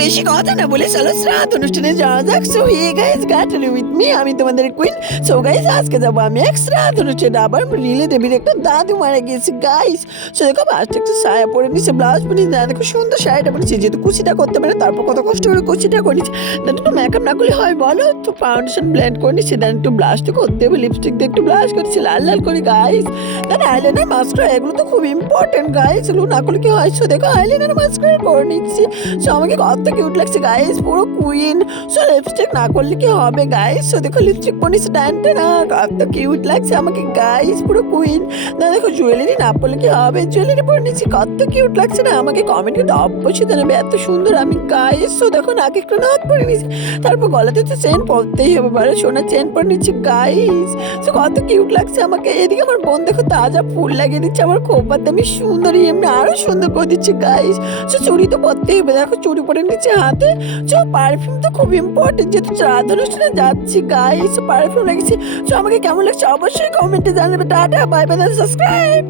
বেশি কথা না বলে চলো শ্রাদ্ধ অনুষ্ঠানে যাওয়া যাক। So hey guys, get ready with me. আমি তোমাদের কুইন। সো গাইস, আজকে যাবো আমি এক শ্রাদ্ধ অনুষ্ঠানে। আবার রিলে দেবীর একটা দাদু মারা গেছে গাইস। সো দেখো ফার্স্ট একটা সায়া পরে নিচ্ছে, ব্লাউজ পরে নিচ্ছে, দেখো সুন্দর শাড়িটা পরেছে, যেহেতু কুচিটা করতে পারে তারপর কত কষ্ট করে কুচিটা করে নিচ্ছে। দেন একটু মেকআপ না করলে হয় বলো? তো ফাউন্ডেশন ব্লেন্ড করে নিচ্ছে, দেন একটু ব্লাশটা করতে হবে, লিপস্টিক দিয়ে একটু ব্লাশ করছে লাল লাল করে গাইস। দেন আইলাইনার মাস্কারা, এগুলো তো খুব ইম্পর্টেন্ট গাইস, এগুলো না করলে কি হয়? সো দেখো আইলাইনার মাস্কারা করে নিচ্ছি। সো আমাকে কত কিউট লাগছে গাইস, পুরো কুইন। সো লিপস্টিক না করলে কি হবে গাইস? সো দেখো লিপস্টিক পরে নিচ্ছে, টানতে না কত কিউট লাগছে আমাকে গাইস, পুরো কুইন। না দেখো জুয়েলারি না পরলে কি হবে? জুয়েলারি পরে নিচ্ছি, কত কিউট লাগছে না আমাকে? কমেন্ট কিন্তু অবশ্যই জানাবে এত সুন্দর আমি গাইস। সো দেখো নাকে একটা নথ পরে নিচ্ছি, তারপর গলাতে তো চেন পরতেই হবে, বড় সোনা চেন পরে নিচ্ছি গাইস। সো কত কিউট লাগছে আমাকে। এদিকে আমার বোন দেখো তাজা ফুল লাগিয়ে দিচ্ছে আমার খোপাতে, আমি সুন্দরী এমনি আরো সুন্দর করে দিচ্ছি গাইস। সো চুড়ি তো পরতেই হবে, দেখো চুড়ি পরে নিচ্ছে হাতে। সো পারফিউম তো খুব ইম্পর্টেন্ট, যেহেতু শ্রাদ্ধ অনুষ্ঠানে যাচ্ছি গাইস। পারফিউম লেগেছে। সো আমাকে কেমন লাগছে অবশ্যই কমেন্টে জানাবে। Tata, bye bye, subscribe.